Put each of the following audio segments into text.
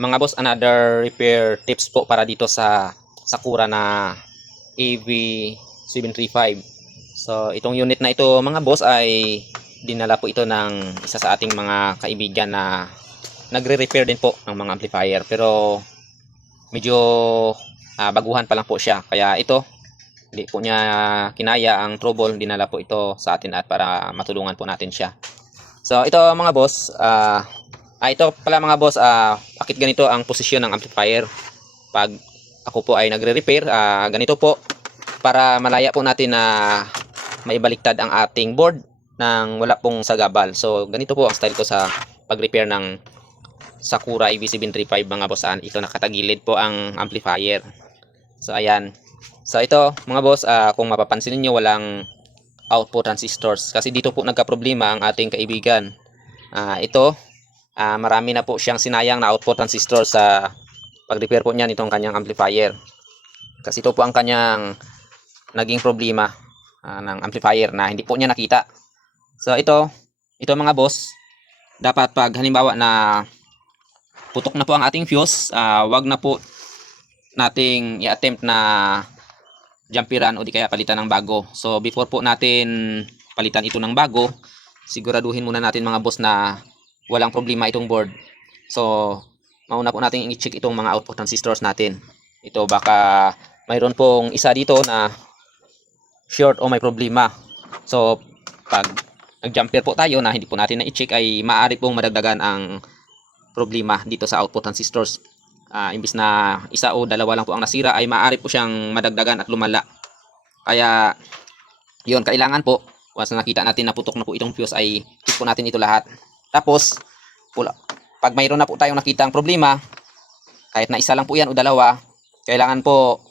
Mga boss, another repair tips po para dito sa Sakura na AV735. So itong unit na ito mga boss ay dinala po ito ng isa sa ating mga kaibigan na nagre-repair din po ng mga amplifier, pero medyo baguhan pa lang po siya, kaya ito hindi po niya kinaya ang trouble, dinala po ito sa atin at para matulungan po natin siya. So ito mga boss, ito pala mga boss, bakit ganito ang posisyon ng amplifier pag ako po ay nagre-repair. Ganito po, para malaya po natin na maibaliktad ang ating board nang wala pong sagabal. So ganito po ang style ko sa pag-repair ng Sakura AV735 mga boss. Ito nakatagilid po ang amplifier. So ayan. So ito mga boss, kung mapapansin niyo walang output transistors kasi dito po nagka-problema ang ating kaibigan. Marami na po siyang sinayang na output transistor sa pag-repair po niya nitong kanyang amplifier. Kasi ito po ang kanyang naging problema ng amplifier na hindi po niya nakita. So ito mga boss, dapat pag halimbawa na putok na po ang ating fuse, wag na po nating i-attempt na jumperan o di kaya palitan ng bago. So before po natin palitan ito ng bago, siguraduhin muna natin mga boss na walang problema itong board. So mauna po natin i-check itong mga output transistors natin. Ito baka mayroon pong isa dito na short o may problema. So pag nag-jumper po tayo na hindi po natin na-i-check, ay maaari pong madagdagan ang problema dito sa output transistors. Imbis na isa o dalawa lang po ang nasira, ay maaari po siyang madagdagan at lumala. Kaya yun, kailangan po once na nakita natin na putok na po itong fuse, ay check po natin ito lahat. Tapos pag mayroon na po tayong nakitang problema, kahit na isa lang po yan o dalawa, kailangan po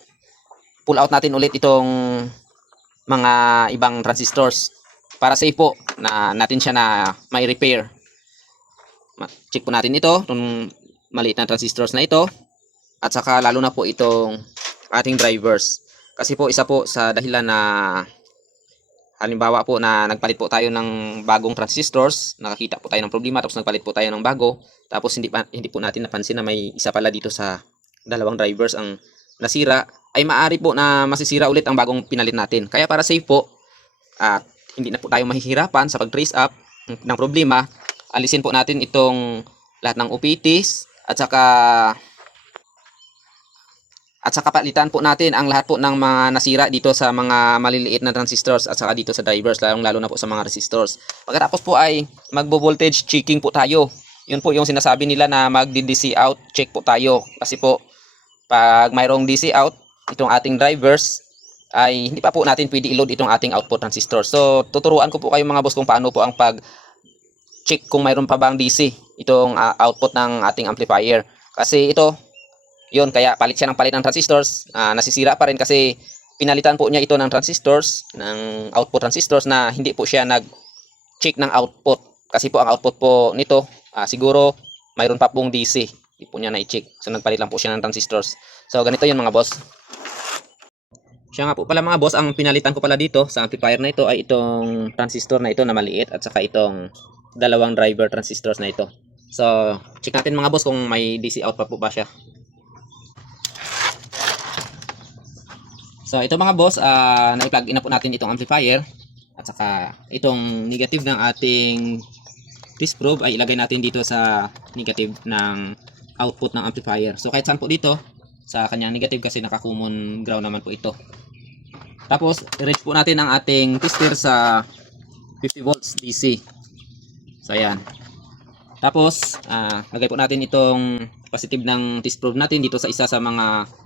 pull out natin ulit itong mga ibang transistors para safe po na natin siya na may repair. Check po natin ito, itong maliit na transistors na ito, at saka lalo na po itong ating drivers. Kasi po isa po sa dahilan na halimbawa po na nagpalit po tayo ng bagong transistors, nakakita po tayo ng problema, tapos nagpalit po tayo ng bago, tapos hindi po natin napansin na may isa pala dito sa dalawang drivers ang nasira, ay maaari po na masisira ulit ang bagong pinalit natin. Kaya para safe po, at hindi na po tayo mahihirapan sa pag-trace up ng problema, alisin po natin itong lahat ng OPTs, at saka palitan po natin ang lahat po ng mga nasira dito sa mga maliliit na transistors at saka dito sa drivers, lalo na po sa mga resistors. Pagkatapos po ay magbo-voltage checking po tayo. Yun po yung sinasabi nila na mag-DC out check po tayo. Kasi po pag mayroong DC out itong ating drivers, ay hindi pa po natin pwede i-load itong ating output transistor. So tuturuan ko po kayo mga boss kung paano po ang pag-check kung mayroon pa bang DC itong output ng ating amplifier. Kasi ito, yun, kaya palit siya ng palit ng transistors, nasisira pa rin kasi pinalitan po niya ito ng transistors, ng output transistors, na hindi po siya nag-check ng output. Kasi po ang output po nito, siguro mayroon pa pong DC, hindi po niya na-check. So nagpalit lang po siya ng transistors. So ganito yun mga boss. Siya nga po pala mga boss, ang pinalitan ko pala dito sa amplifier na ito ay itong transistor na ito na maliit, at saka itong dalawang driver transistors na ito. So check natin mga boss kung may DC out pa po ba siya. So ito mga boss, na-plug in na po natin itong amplifier, at saka itong negative ng ating test probe ay ilagay natin dito sa negative ng output ng amplifier. So kahit saan po dito sa kanyang negative kasi naka-common ground naman po ito. Tapos i-reach po natin ang ating tester sa 50 volts DC. So ayan. Tapos lagay po natin itong positive ng test probe natin dito sa isa sa mga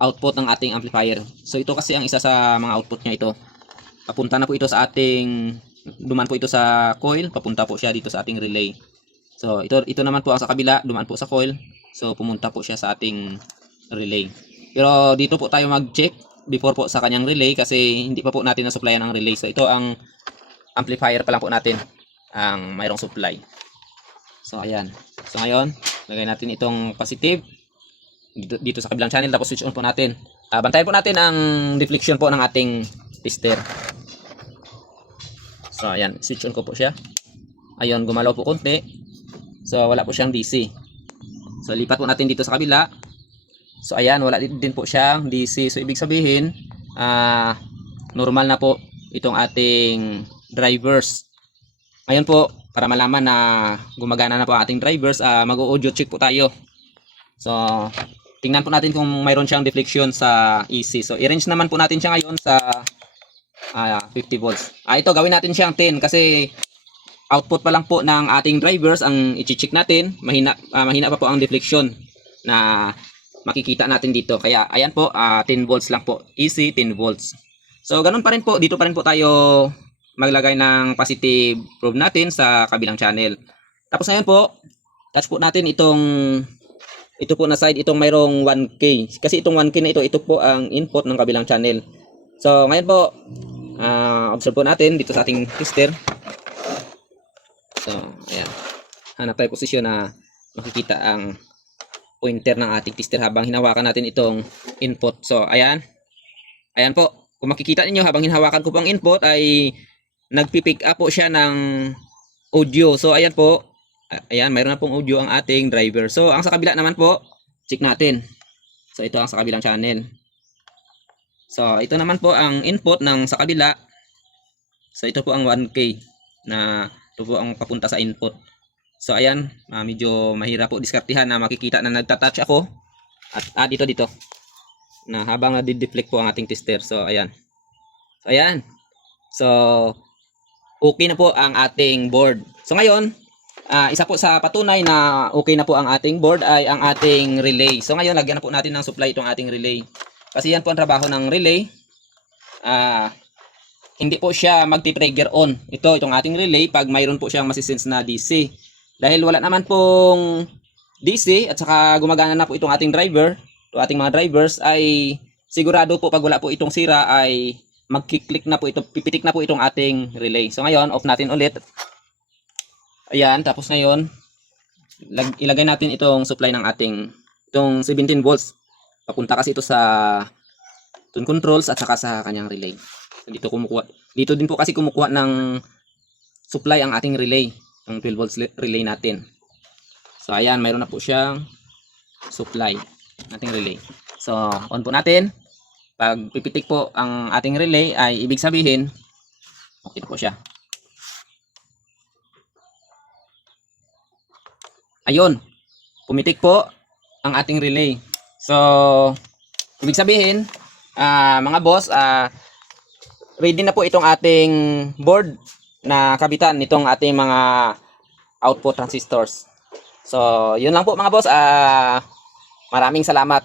output ng ating amplifier. So ito kasi ang isa sa mga output niya ito. Papunta na po ito sa ating, duman po ito sa coil, papunta po siya dito sa ating relay. So ito naman po ang sa kabila, duman po sa coil. So pumunta po siya sa ating relay. Pero dito po tayo mag-check before po sa kanyang relay kasi hindi pa po natin na-supplyan ang relay. So ito ang amplifier pa lang po natin ang mayroong supply. So ayan. So ngayon, lagay natin itong positive dito sa kabilang channel, tapos switch on po natin. Bantayan po natin ang deflection po ng ating tester. So ayan, switch on ko po siya. Ayun, gumalaw po konti. So wala po siyang DC. So lipat po natin dito sa kabila. So ayan, wala din po siyang DC. So ibig sabihin, normal na po itong ating drivers. Ngayon po, para malaman na gumagana na po ang ating drivers, mag-audio check po tayo. So tingnan po natin kung mayroon siyang deflection sa AC. So i-range naman po natin siya ngayon sa 50 volts. Ito gawin natin siyang 10 kasi output pa lang po ng ating drivers ang i-check natin. Mahina pa po ang deflection na makikita natin dito. Kaya ayan po, 10 volts lang po. AC 10 volts. So ganun pa rin po, dito pa rin po tayo maglagay ng positive probe natin sa kabilang channel. Tapos ngayon po, touch po natin ito po na side, itong mayroong 1K. Kasi itong 1K na ito po ang input ng kabilang channel. So ngayon po, observe po natin dito sa ating tester. So ayan, hanap tayo posisyon na makikita ang pointer ng ating tester habang hinawakan natin itong input. So ayan po, kung makikita niyo habang hinawakan ko po ang input ay nagpi-pick up po siya ng audio. So ayan po, ayan, mayroon na pong audio ang ating driver. So ang sa kabila naman po, check natin. So ito ang sa kabilang channel. So ito naman po ang input ng sa kabila. So ito po ang 1K na ito po ang papunta sa input. So ayan, medyo mahirap po diskartihan na makikita na nagta-touch ako at dito na habang nadi-deflect po ang ating tester. So ayan. So ayan. So okay na po ang ating board. So ngayon, isa po sa patunay na okay na po ang ating board ay ang ating relay. So ngayon, lagyan na po natin ng supply itong ating relay. Kasi yan po ang trabaho ng relay. Hindi po siya magti-trigger on. Itong ating relay pag mayroon po siyang masisense na DC. Dahil wala naman pong DC at saka gumagana na po itong ating driver, itong ating mga drivers, ay sigurado po pag wala po itong sira ay magkiklik na po ito, pipitik na po itong ating relay. So ngayon, off natin ulit. Ayan, tapos ngayon, ilagay natin itong supply ng itong 17 volts. Papunta kasi ito sa tune controls at saka sa kanyang relay. Dito din po kasi kumukuha ng supply ang ating relay, ang 12 volts relay natin. So ayan, mayroon na po siyang supply nating relay. So on po natin. Pag pipitik po ang ating relay ay ibig sabihin okay po siya. Ayun, pumitik po ang ating relay. So ibig sabihin, mga boss, ready na po itong ating board na kabitan nitong ating mga output transistors. So yun lang po mga boss, maraming salamat.